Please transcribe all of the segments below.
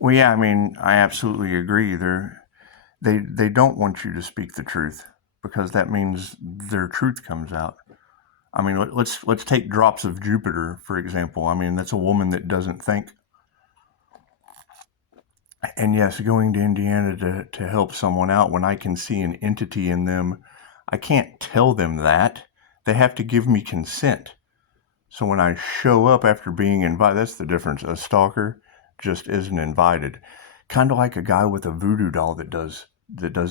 Well, yeah, I mean, I absolutely agree. They don't want you to speak the truth because that means their truth comes out. I mean, let's take drops of Jupiter for example. I mean, that's a woman that doesn't think. And yes, going to Indiana to help someone out when I can see an entity in them, I can't tell them that. They have to give me consent. So when I show up after being invited, that's the difference. A stalker just isn't invited. Kind of like a guy with a voodoo doll that does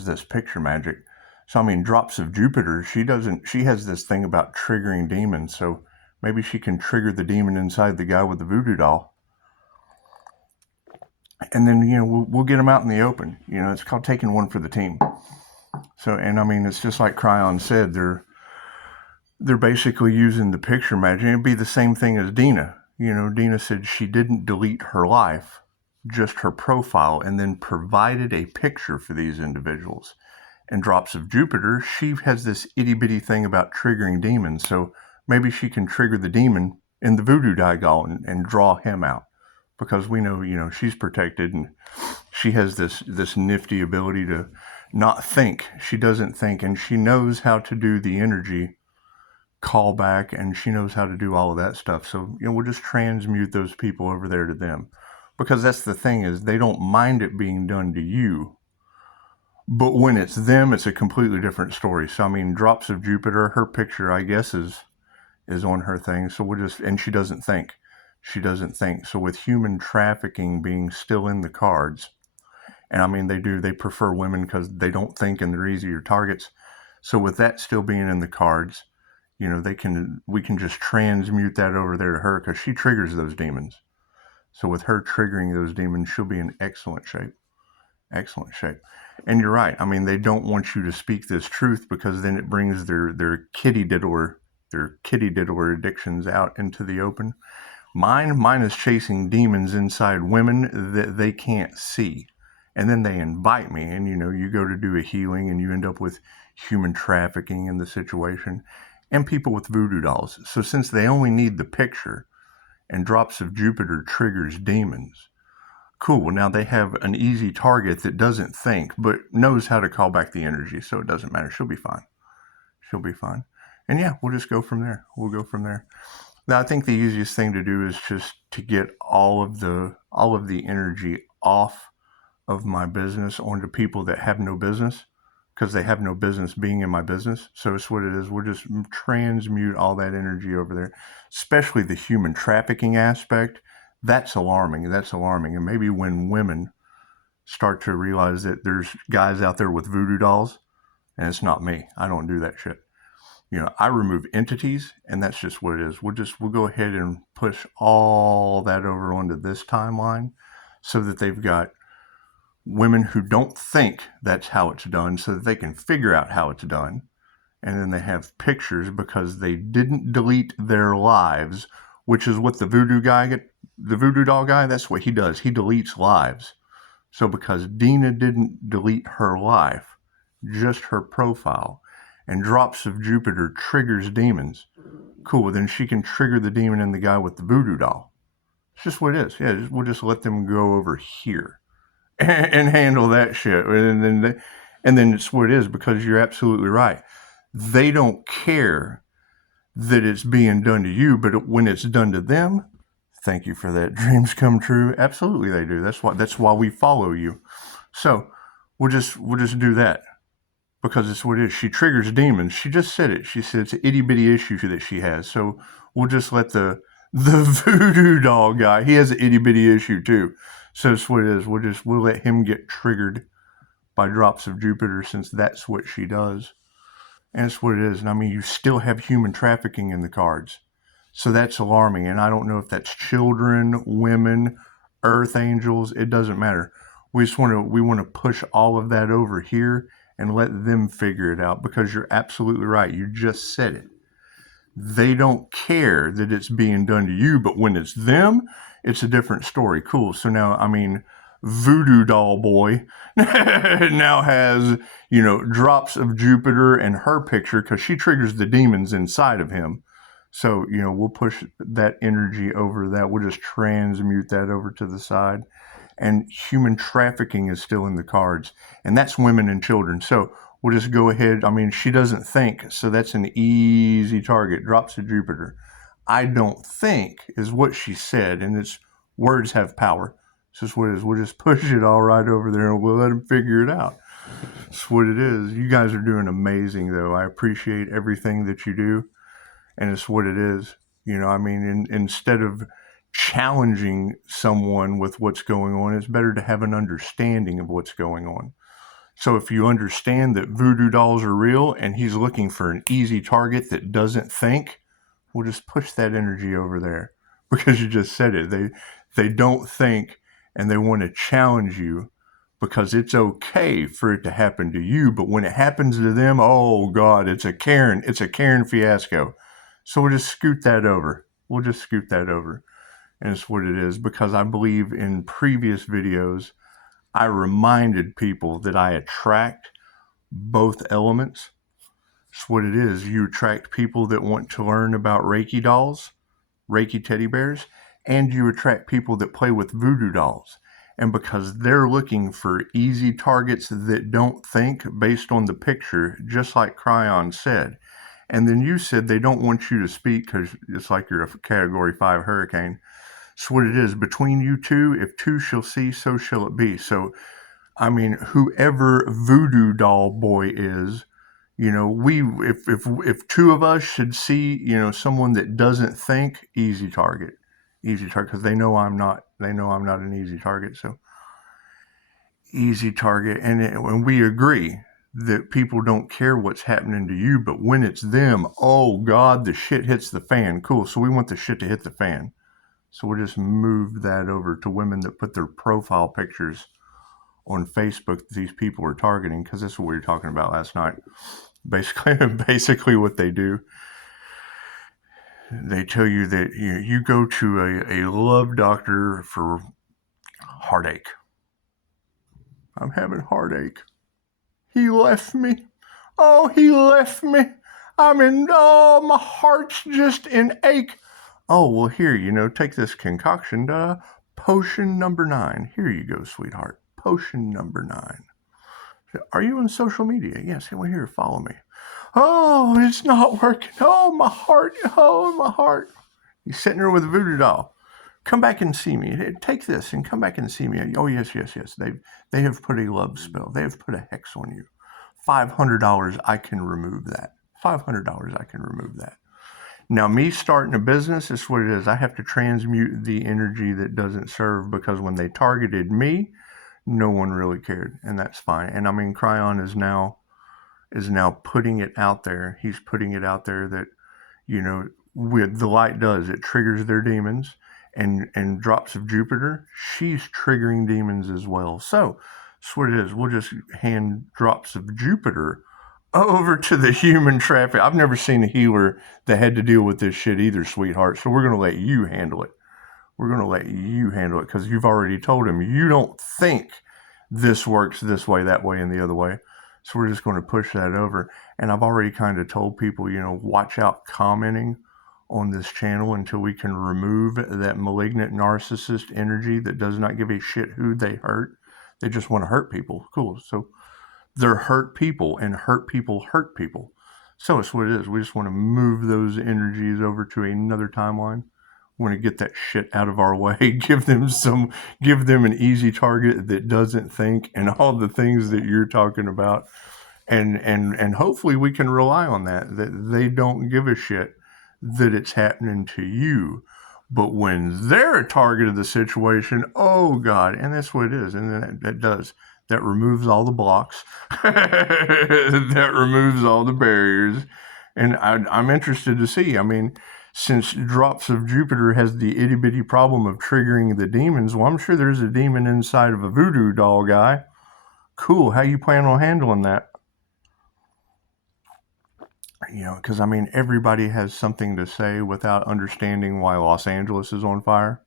this picture magic. So I mean, drops of Jupiter, she has this thing about triggering demons. So maybe she can trigger the demon inside the guy with the voodoo doll. And then, we'll get them out in the open. It's called taking one for the team. So, and I mean, it's just like Cryon said, they're basically using the picture magic. It'd be the same thing as Dina. Dina said she didn't delete her life, just her profile, and then provided a picture for these individuals. And Drops of Jupiter, she has this itty bitty thing about triggering demons. So maybe she can trigger the demon in the voodoo doll and draw him out, because we know, she's protected and she has this nifty ability to not think. She doesn't think, and she knows how to do the energy call back, and she knows how to do all of that stuff. So, we'll just transmute those people over there to them, because that's the thing, is they don't mind it being done to you, but when it's them, it's a completely different story. So I mean, Drops of Jupiter, her picture, I guess, is on her thing. So and she doesn't think. So with human trafficking being still in the cards, and I mean, they prefer women because they don't think and they're easier targets. So with that still being in the cards, we can just transmute that over there to her, because she triggers those demons. So with her triggering those demons, she'll be in excellent shape. Excellent shape. And you're right. I mean, they don't want you to speak this truth, because then it brings their kitty diddler addictions out into the open. Mine is chasing demons inside women that they can't see. And then they invite me, and you go to do a healing and you end up with human trafficking in the situation, and people with voodoo dolls. So since they only need the picture, and Drops of Jupiter triggers demons, cool. Well, now they have an easy target that doesn't think but knows how to call back the energy, so it doesn't matter. She'll be fine. She'll be fine. And yeah, we'll just go from there. We'll go from there. Now, I think the easiest thing to do is just to get all of the energy off of my business onto people that have no business, because they have no business being in my business. So it's what it is. We'll just transmute all that energy over there, especially the human trafficking aspect. That's alarming. That's alarming. And maybe when women start to realize that there's guys out there with voodoo dolls, and it's not me. I don't do that shit. I remove entities, and that's just what it is. We'll go ahead and push all that over onto this timeline, so that they've got women who don't think that's how it's done, so that they can figure out how it's done. And then they have pictures, because they didn't delete their lives, which is what the voodoo doll guy, that's what he does. He deletes lives. So because Dina didn't delete her life, just her profile, and Drops of Jupiter triggers demons, cool, then she can trigger the demon in the guy with the voodoo doll. It's just what it is. Yeah, we'll just let them go over here and handle that shit. And then it's what it is, because you're absolutely right. They don't care that it's being done to you, but when it's done to them, thank you for that. Dreams come true. Absolutely, they do. That's why we follow you. So we'll just do that, because it's what it is. She triggers demons. She just said it. She said it's an itty bitty issue that she has. So we'll just let the voodoo doll guy. He has an itty bitty issue too. So it's what it is. We'll let him get triggered by Drops of Jupiter, since that's what she does. And it's what it is. And I mean, you still have human trafficking in the cards. So that's alarming. And I don't know if that's children, women, earth angels. It doesn't matter. We want to push all of that over here and let them figure it out, because you're absolutely right. You just said it. They don't care that it's being done to you, but when it's them, it's a different story. Cool. So now, I mean, Voodoo Doll Boy now has, Drops of Jupiter and her picture, because she triggers the demons inside of him. So, we'll push that energy over that. We'll just transmute that over to the side. and human trafficking is still in the cards, and that's women and children. So we'll just go ahead. I mean, she doesn't think, so that's an easy target. Drops of Jupiter. I don't think is what she said, and it's words have power. It's just what it is. We'll just push it all right over there, and we'll let them figure it out. It's what it is. You guys are doing amazing, though. I appreciate everything that you do, and it's what it is. You know, I mean, instead of challenging someone with what's going on, it's better to have an understanding of what's going on. So if you understand that voodoo dolls are real and he's looking for an easy target that doesn't think, we'll just push that energy over there, because you just said it. They don't think, and they want to challenge you because it's okay for it to happen to you, but when it happens to them, oh God, it's a Karen fiasco. So we'll just scoot that over. We'll just scoot that over. And it's what it is, because I believe in previous videos, I reminded people that I attract both elements. It's what it is. You attract people that want to learn about Reiki dolls, Reiki teddy bears, and you attract people that play with voodoo dolls. And because they're looking for easy targets that don't think based on the picture, just like Cryon said. And then you said they don't want you to speak because it's like you're a Category 5 hurricane. It's what it is. Between you two, if two shall see, so shall it be. So, I mean, whoever voodoo doll boy is, you know, if two of us should see, you know, someone that doesn't think, easy target, because they know I'm not an easy target. So easy target, and we agree that people don't care what's happening to you, but when it's them, oh God, the shit hits the fan. Cool. So we want the shit to hit the fan. So we'll just move that over to women that put their profile pictures on Facebook that these people are targeting, because that's what we were talking about last night. Basically what they do, they tell you that you go to a love doctor for heartache. I'm having heartache. He left me. Oh, he left me. My heart's just in ache. Oh, well, here, you know, take this concoction, potion number 9. Here you go, sweetheart. Potion number 9. Are you on social media? Yes. Well, here, follow me. Oh, it's not working. Oh, my heart. Oh, my heart. He's sitting there with a voodoo doll. Come back and see me. Take this and come back and see me. Oh, yes. They have put a love spell. They have put a hex on you. $500, I can remove that. $500, I can remove that. Now, me starting a business is what it is. I have to transmute the energy that doesn't serve, because when they targeted me, no one really cared, and that's fine. And I mean, Cryon is now putting it out there. He's putting it out there that, you know, with the light does, it triggers their demons, and drops of Jupiter, she's triggering demons as well. So that's what it is. We'll just hand drops of Jupiter over to the human traffic. I've never seen a healer that had to deal with this shit either, sweetheart. So we're going to let you handle it. We're going to let you handle it, because you've already told him you don't think this works this way, that way, and the other way. So we're just going to push that over. And I've already kind of told people, you know, watch out commenting on this channel until we can remove that malignant narcissist energy that does not give a shit who they hurt. They just want to hurt people. Cool. So they're hurt people, and hurt people hurt people. So it's what it is. We just want to move those energies over to another timeline. We want to get that shit out of our way. Give them an easy target that doesn't think, and all the things that you're talking about. And hopefully we can rely on that they don't give a shit that it's happening to you. But when they're a target of the situation, oh God, and that's what it is. And then that removes all the blocks. That removes all the barriers. And I'm interested to see, I mean, since drops of Jupiter has the itty bitty problem of triggering the demons, well, I'm sure there's a demon inside of a voodoo doll guy. Cool. How you plan on handling that? You know, because I mean, everybody has something to say without understanding why Los Angeles is on fire.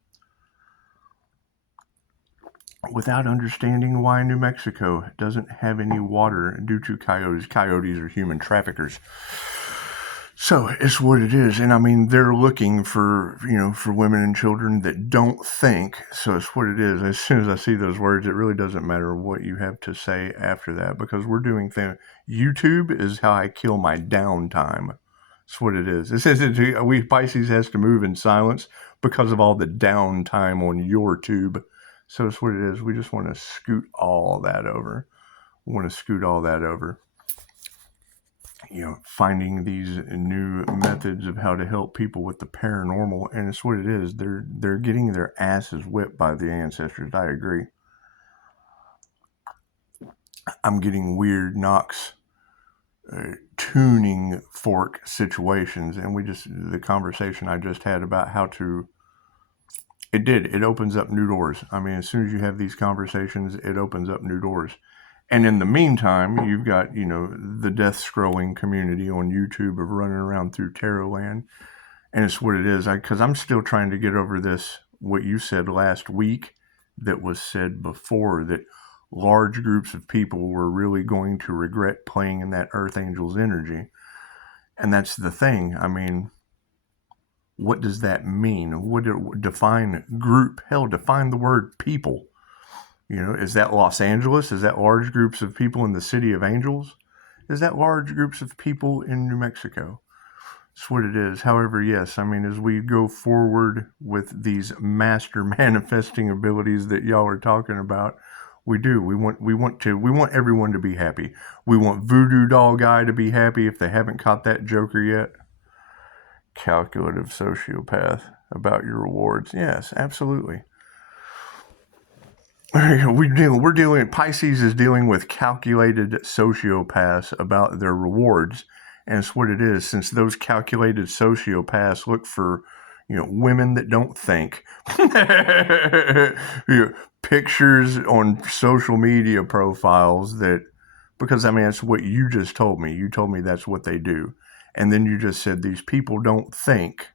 Without understanding why New Mexico doesn't have any water due to coyotes. Coyotes are human traffickers. So it's what it is. And I mean, they're looking for, for women and children that don't think. So it's what it is. As soon as I see those words, it really doesn't matter what you have to say after that, because we're doing things. YouTube is how I kill my downtime. That's what it is. It says that Pisces has to move in silence because of all the downtime on your tube. So it's what it is. We just want to scoot all that over. We want to scoot all that over. Finding these new methods of how to help people with the paranormal, and it's what it is. They're getting their asses whipped by the ancestors. I agree. I'm getting weird Knox tuning fork situations, and the conversation I just had about how to. It opens up new doors. I mean, as soon as you have these conversations, it opens up new doors. And in the meantime, you've got, the death scrolling community on YouTube of running around through tarot land. And it's what it is. Because I'm still trying to get over this, what you said last week that was said before, that large groups of people were really going to regret playing in that Earth Angel's energy. And that's the thing. I mean, what does that mean? Define group? Hell, define the word people. Is that Los Angeles? Is that large groups of people in the city of angels? Is that large groups of people in New Mexico? That's what it is. However, yes, I mean, as we go forward with these master manifesting abilities that y'all are talking about, we do. We want everyone to be happy. We want Voodoo Doll Guy to be happy if they haven't caught that Joker yet. Calculative sociopath about your rewards. Yes, absolutely. We're dealing. Pisces is dealing with calculated sociopaths about their rewards, and it's what it is. Since those calculated sociopaths look for, women that don't think, pictures on social media profiles that, because I mean that's what you just told me. You told me that's what they do, and then you just said these people don't think.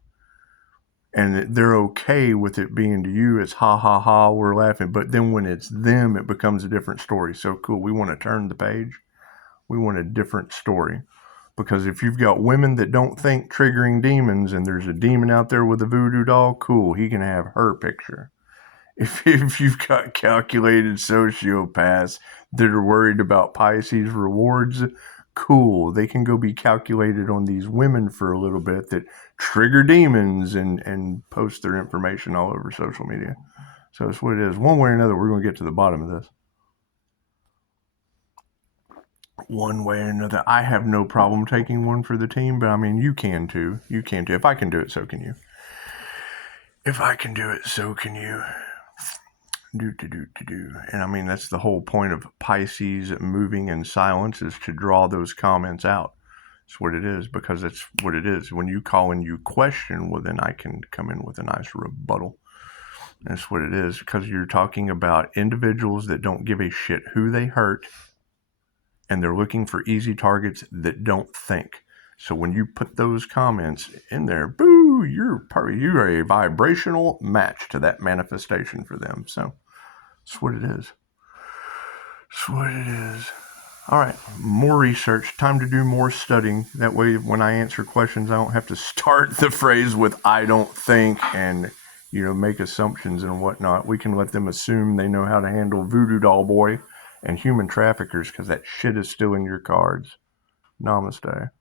And they're okay with it being to you, it's ha ha ha, we're laughing. But then when it's them, it becomes a different story. So cool, we want to turn the page. We want a different story. Because if you've got women that don't think triggering demons, and there's a demon out there with a voodoo doll, cool, he can have her picture. If you've got calculated sociopaths that are worried about Pisces rewards, cool, they can go be calculated on these women for a little bit that trigger demons and post their information all over social media. So it's what it is. One way or another, we're going to get to the bottom of this. One way or another. I have no problem taking one for the team, but I mean, you can too. You can too. If I can do it, so can you. If I can do it, so can you. And I mean, that's the whole point of Pisces moving in silence, is to draw those comments out. It's what it is, because it's what it is. When you call and you question, well, then I can come in with a nice rebuttal. That's what it is, because you're talking about individuals that don't give a shit who they hurt, and they're looking for easy targets that don't think. So when you put those comments in there, boo, you're a vibrational match to that manifestation for them. So that's what it is. That's what it is. All right, more research. Time to do more studying. That way, when I answer questions, I don't have to start the phrase with "I don't think" and make assumptions and whatnot. We can let them assume they know how to handle Voodoo Doll Boy and human traffickers, because that shit is still in your cards. Namaste.